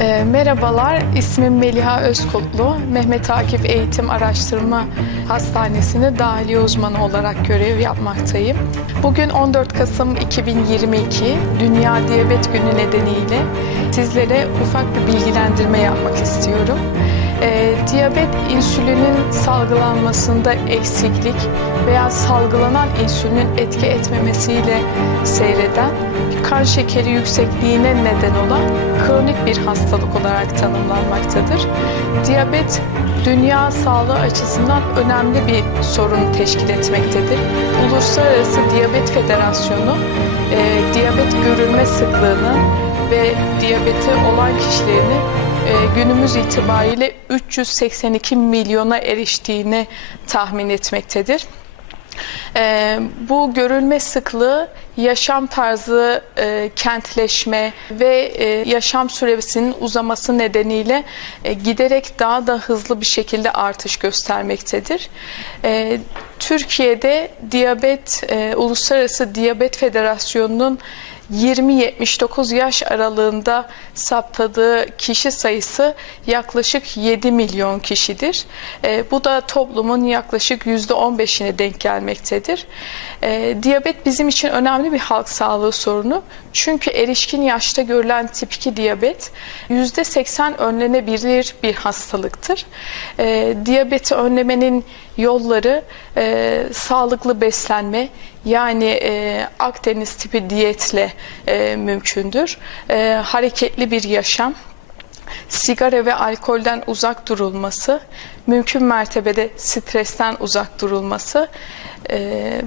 E, merhabalar, ismim Meliha Özkutlu. Mehmet Akif Eğitim Araştırma Hastanesi'nde dahiliye uzmanı olarak görev yapmaktayım. Bugün 14 Kasım 2022 Dünya Diyabet Günü nedeniyle sizlere ufak bir bilgilendirme yapmak istiyorum. E, diyabet insülinin salgılanmasında eksiklik veya salgılanan insülinin etki etmemesiyle seyreden kan şekeri yüksekliğine neden olan kronik bir hastalık olarak tanımlanmaktadır. Diyabet dünya sağlığı açısından önemli bir sorun teşkil etmektedir. Uluslararası Diyabet Federasyonu e, diyabet görülme sıklığını ve diyabeti olan kişilerini e, günümüz itibariyle 382 milyona eriştiğini tahmin etmektedir. E, bu görülme sıklığı yaşam tarzı, e, kentleşme ve e, yaşam süresinin uzaması nedeniyle e, giderek daha da hızlı bir şekilde artış göstermektedir. E, Türkiye'de diyabet, e, Uluslararası Diyabet Federasyonu'nun 20-79 yaş aralığında saptadığı kişi sayısı yaklaşık 7 milyon kişidir. E, bu da toplumun yaklaşık %15'ine denk gelmektedir. E, diyabet bizim için önemli bir halk sağlığı sorunu. Çünkü erişkin yaşta görülen tip 2 diyabet %80 önlenebilir bir hastalıktır. E, diyabeti önlemenin yolları e, sağlıklı beslenme yani e, Akdeniz tipi diyetle e, mümkündür. E, hareketli bir yaşam, sigara ve alkolden uzak durulması, mümkün mertebede stresten uzak durulması e,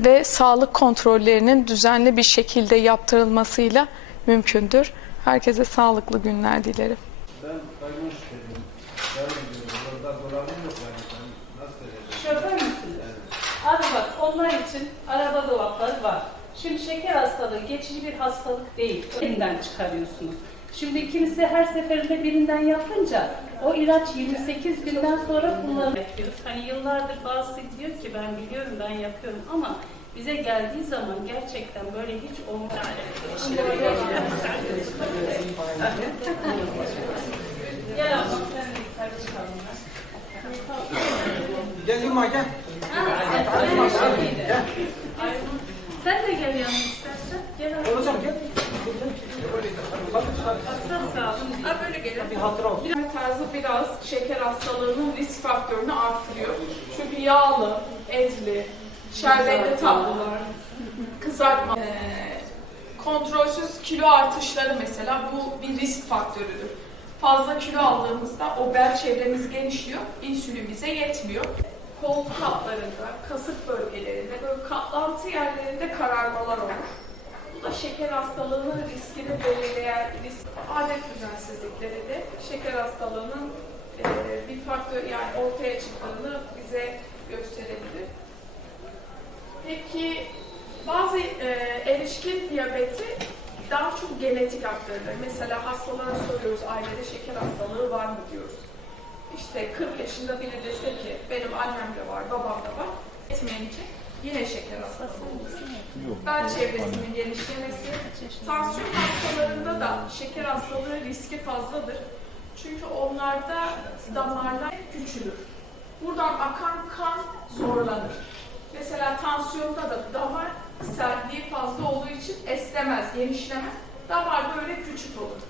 ve sağlık kontrollerinin düzenli bir şekilde yaptırılmasıyla mümkündür. Herkese sağlıklı günler dilerim. Ben Abi bak onlar için araba dolapları var. Şimdi şeker hastalığı geçici bir hastalık değil. Elinden çıkarıyorsunuz. Şimdi kimisi her seferinde birinden yapınca o ilaç 28 günden sonra kullanılıyor. Hani yıllardır bazısı diyor ki ben biliyorum ben yapıyorum ama bize geldiği zaman gerçekten böyle hiç olmuyor. Gel abla sen de yukarı çıkalım. Gel Yılma gel. Sen de gel yanıma istersen. Gel abi. Hocam gel. Çok sağ olun. Ha böyle gelir. Bir hatıra olsun. Yeme tarzı biraz şeker hastalığının risk faktörünü artırıyor. Çünkü yağlı, etli, şerbetli tatlılar, kızartma, eee, kontrolsüz kilo artışları mesela bu bir risk faktörüdür. Fazla kilo aldığımızda o bel çevremiz genişliyor, insülin bize yetmiyor. Koltuk altlarında, kasık bölgelerinde, böyle katlantı yerlerinde kararmalar olur. Bu da şeker hastalığının riskini belirleyen risk. Adet düzensizlikleri de şeker hastalığının e, bir faktör yani ortaya çıktığını bize gösterebilir. Peki bazı e, erişkin diyabeti daha çok genetik aktarılır. Mesela hastalara soruyoruz ailede şeker hastalığı var mı diyoruz. İşte 40 yaşında biri dese ki benim annemde var, babamda var. Etmeyince yine şeker hastalığı olur. Bel çevresinin genişlemesi, tansiyon hastalarında da şeker hastalığı riski fazladır. Çünkü onlarda damarlar küçülür. Buradan akan kan zorlanır. Mesela tansiyonda da damar sertliği fazla olduğu için esnemez, genişlemez. Damar böyle küçük olur.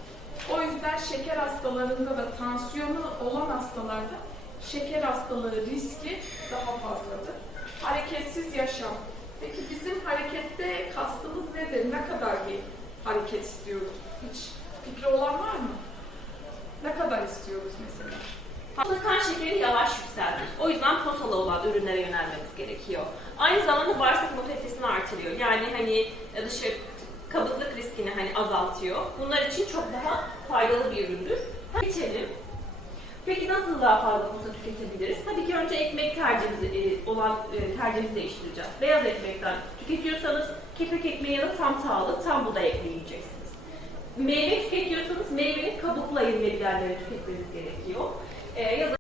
O yüzden şeker hastalarında da tansiyonu olan hastalarda şeker hastalığı riski daha fazladır. Hareketsiz yaşam. Peki bizim harekette kastımız nedir? Ne kadar bir hareket istiyoruz? Hiç fikri olan var mı? Ne kadar istiyoruz mesela? Aslında kan şekeri yavaş yükseltir. O yüzden posalı olan ürünlere yönelmemiz gerekiyor. Aynı zamanda bağırsak motilitesini artırıyor. Yani hani dışarı kabızlık riskini hani azaltıyor. Bunlar için çok daha faydalı bir üründür. Geçelim. Peki nasıl daha fazla posa tüketebiliriz? Tabii ki önce ekmek tercihimizi e, olan e, tercihimizi değiştireceğiz. Beyaz ekmekten tüketiyorsanız kepek ekmeği ya da tam tahıllı tam buğday ekmeği yiyeceksiniz. Meyve tüketiyorsanız meyvenin kabuklu ayırma tüketmeniz gerekiyor. Ee, ya da